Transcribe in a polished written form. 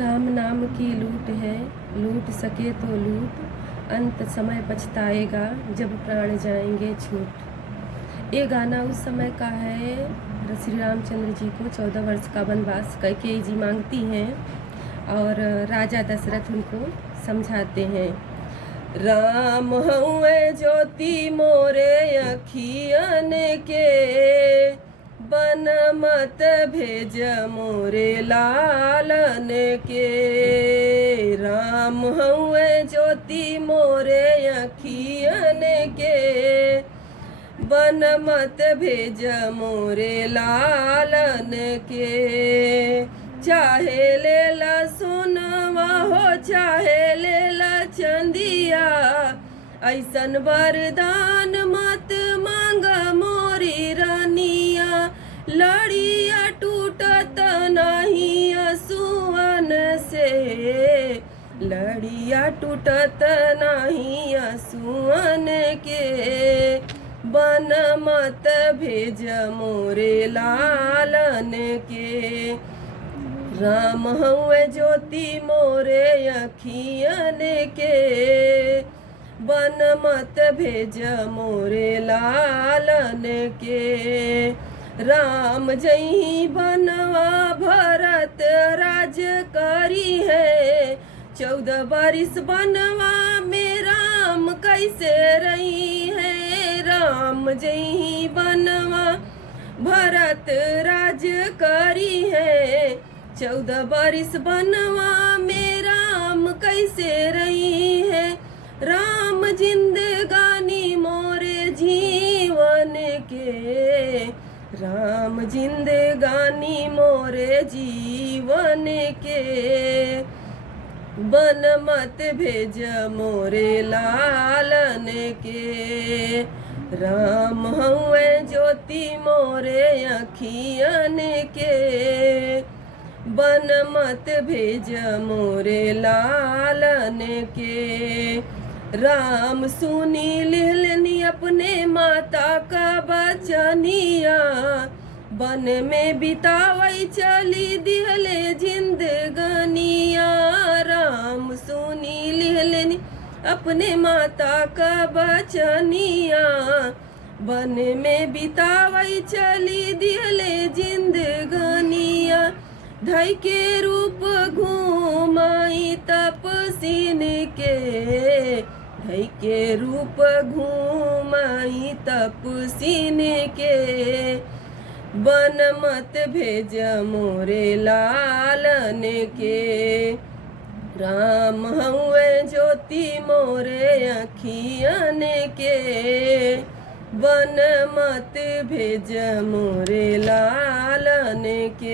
राम नाम की लूट है, लूट सके तो लूट, अंत समय पछताएगा जब प्राण जाएंगे छूट। ये गाना उस समय का है। श्री रामचंद्र जी को 14 वर्ष का वनवास कैकेयी जी मांगती हैं और राजा दशरथ उनको समझाते हैं। राम हउए ज्योति मोरे अखियन के, बन मत भेज मोरे लालन के। राम हउए ज्योति मोरे अखियन के, बन मत भेज मोरे लालन के। चाहे ले ला सोनवा हो चाहे ले ला चंदिया, ऐसन वरदान मत मांगा मोरी रानिया। लड़िया टूटत नहीं असुअन से, लड़िया टूटत नहीं असुअन के। बन मत भेज मोरे लालन के। राम हउए ज्योति मोरे अखियन के, बन मत भेज मोरे लालन के। राम जही बनवा भरत राज करी है, 14 बारिश बनवा में राम कैसे रही है। राम जही बनवा भरत राज करी है, 14 बारिश बनवा में राम कैसे रही है। राम जिंदगानी मोरे जीवन के, राम जिंदगानी मोरे जीवन के। बन मत भेज मोरे लालन के। राम हउए ज्योति मोरे अखियन के, बन मत भेज मोरे लालन के। राम सुनी लिहलनी अपने माता का बचनिया, बन में बितावई चली दिहले जिंदगनिया। राम सुनी लिहलनी अपने माता का बचनिया, बन में बितावई चली दिहले जिंदगनिया। धई के रूप घूमाई तपसीन के, धई के रूप घूमाई तपसीन के। बन मत भेज मोरे लालन के। राम हउए ज्योति मोरे अखियन के, बन मत भेज मोरे लालन के।